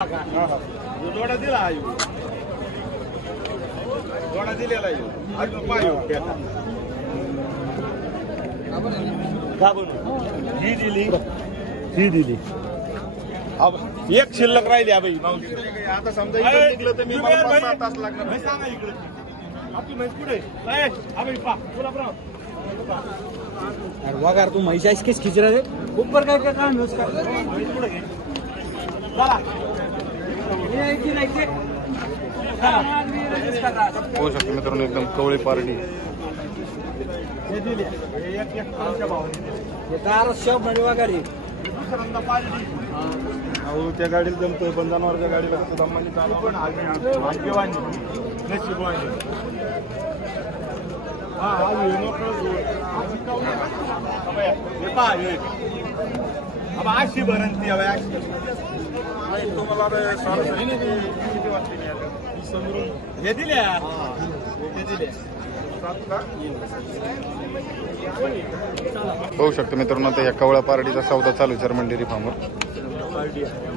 जोडा दिला आयु जोडा दिलेला आयु बनवू? ही दिली ही दिली अब एक शिल्लक राहिली हा बाई आता समजा इकडे निघलं तर मी मला पाच सहा तास लागणार सांगा इकडे आपली म्हैस कुठे हा पा अरे वगार तू म्हैस किस खिचरा रे ऊपर काय काय काम है चला ये इथे नाही इथे. चला. इसका राज. होऊ शकते मित्रांनो एकदम कवळी पार्टी अहो त्या गाडीला जमतोय पण जनावरच्या गाडीला कसं दमाने चालू पण भाग्यवानी नशिबवानी हा हा हे मोकळं हे पहा, हे. अबे, अशी भरण ती अबे, अशी. नाही, तुम्हाला किती वाजता यायला? समोरून. हे दिल्या हे दिल्या? होऊ शकतो मित्रांनो आता या कवळा पार्टीचा सौदा चालू आहे जर्मन डेअरी फार्मवर पार्टी आहे.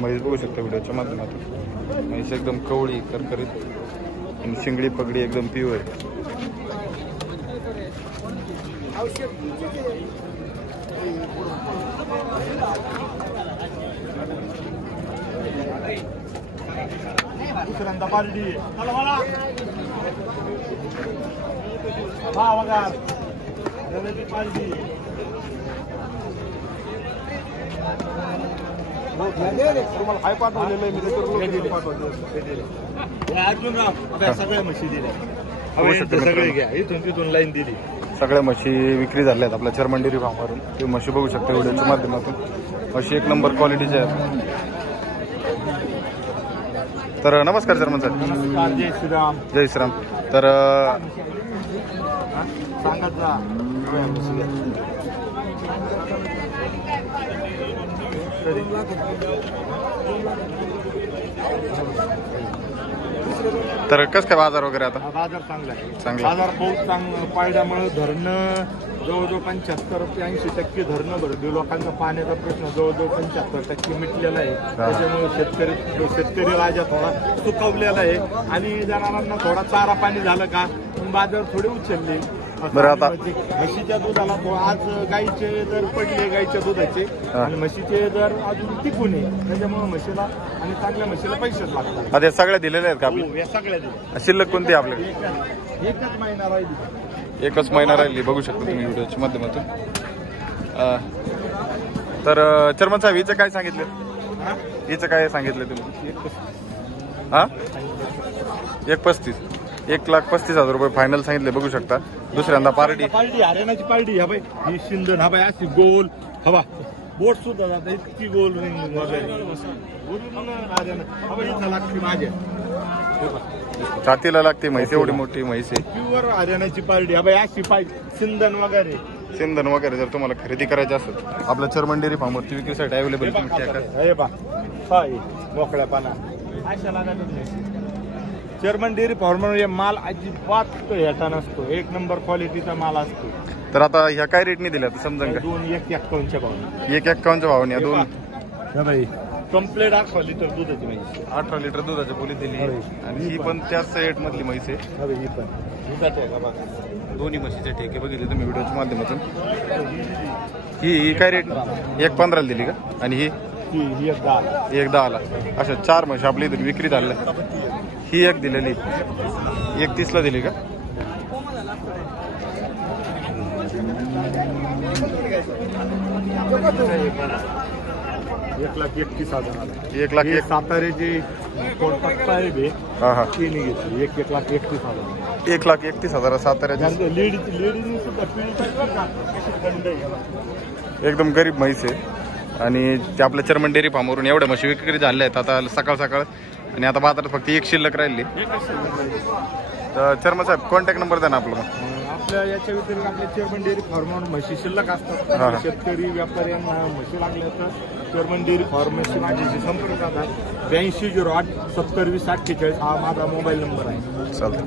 म्हैस बघू शकता व्हिडिओच्या माध्यमातून. म्हैस एकदम कवळी करकरीत आणि शिंगडी पगडी एकदम प्युअर दुसऱ्यांदा पार्टी हा बघा. पार्टी तुम्हाला हाय पाठवलेलं आहे मी त्याच्यावर पाठवले अर्जुनराव सगळ्या म्हशी दिल्या होऊ शकतं सगळे मित्रांनो. घ्या इथून तिथून लाईन दिली सगळ्या म्हशी विक्री झाल्या आहेत आपल्या डेअरी फार्मवरून ते म्हशी बघू शकता व्हिडिओच्या माध्यमातून. म्हशी एक नंबर क्वालिटीच्या आहेत तर नमस्कार सर. नमस्कार जय श्रीराम. जय श्रीराम. तर सांगत जा सगळ्या म्हशी घ्या. तर कसं काय बाजार वगैरे आता? बाजार चांगला आहे. चांगला. बाजार बहुत चांग पाळल्यामुळे धरणं जवळजवळ पंच्याहत्तर ते ऐंशी टक्के धरणं भरले लोकांचा पाण्याचा प्रश्न जवळजवळ पंच्याहत्तर टक्के मिटलेला आहे. त्याच्यामुळे शेतकरी शेतकरी राजा थोडा सुकवलेला आहे. आणि जनावरांना थोडा चारा पाणी झालं का बाजार थोडे उचलले. बरं, आता- म्हणजे म्हशीच्या दुधाला तो आज गाईचे दर पडले गाईच्या दुधाचे. हा. आणि म्हशीचे दर अजून टिकून आहे. त्याच्यामुळे म्हशीला आणि चांगल्या म्हशीला पैसेच लागतात. आता या सगळ्या दिलेल्या आहेत का हो, आपल्या या सगळ्या दिल्या. शिल्लक कोणती आहे आपल्याकडे? एकच एकच महिना राहिली. एकच महिना राहिली. बघू शकता तुम्ही व्हिडिओच्या माध्यमातून. अं, तर अं, चर्मन साहेब हिचं काय सांगितलं? हा? हिचं काय सांगितलं तुम्ही. हा? एक पस्तीस. एक लाख पस्तीस हजार रुपये फायनल सांगितले बघू शकता. दुसऱ्यांदा पार्टी पार्टी हरियाणाची पार्टी हा बाई. ही शिंदन हा बाई अशी गोल. हवा बोट सुद्धा जात इतकी गोल रिंग वगैरे. माझ्या छातीला लागते म्हैस एवढी मोठी म्हैस प्युअर हरियाणाची पार्टी हा बाई अशी पाहिजे सिंदन वगैरे. सिंधन वगैरे जर तुम्हाला खरेदी करायची असेल आपल्या चर्मन डेअरी फार्मवरती विक्रीसाठी अवेलेबल. हे मोकळ्या पाना जर्मन डेअरी फॉर्मर माल अजिबात हेटा नसतो. एक नंबर क्वालिटीचा माल असतो. तर आता ह्या काय रेटने दिल्या आता समजा का दोन एक एक्कावन्नच्या भाव एक एक्कावन्नच्या भावाने दोन. हा बाई. कम्प्लेट अठरा लिटर दुधाची म्हैस. अठरा लिटर दुधाची बोली दिली. होय. आणि ही पण. त्याच सेट मधली म्हैस आहे. हा बाई ही पण. दुधाची आहे का बघा दोन्ही म्हशीचे ठेके बघितले तुम्ही व्हिडिओच्या माध्यमातून. ही ही काय रेट एक पंधराला दिली का? आणि ही? ही ही एक दहा एक दहाला. अशा चार म्हशी आपल्या इथून विक्री झाल्या ही एक दिलेली. एक तीसला दिली का? एक लाख एकतीस हजार एक लाख एक साताऱ्याचे कोणता साहेब आहे हा हा. तिने घेतली. एक एक लाख एकतीस हजार एक लाख एकतीस हजार साताऱ्याची. लेडीज सुद्धा. एकदम गरीब म्हैस आहे. आणि ते आपल्या चर्मन डेअरी फार्मवरून एवढ्या म्हशी विक्री झाल्या आहेत. आता सकाळ सकाळ आणि आता बाजारात फक्त एक शिल्लक राहिली. तर चर्मा साहेब कॉन्टॅक्ट नंबर द्या ना आपला आपल्या याच्या व्यतिरिक्त आपल्या चेअरमन डेअरी फार्मवर म्हशी शिल्लक असतात. शेतकरी व्यापाऱ्यांना म्हशी लागल्या तर चेअरमन डेअरी फार्मशी माझ्याशी संपर्क साधा ब्याऐंशी झिरो आठ सत्तर वीस अठ्ठेचाळीस हा माझा मोबाईल नंबर आहे चालतं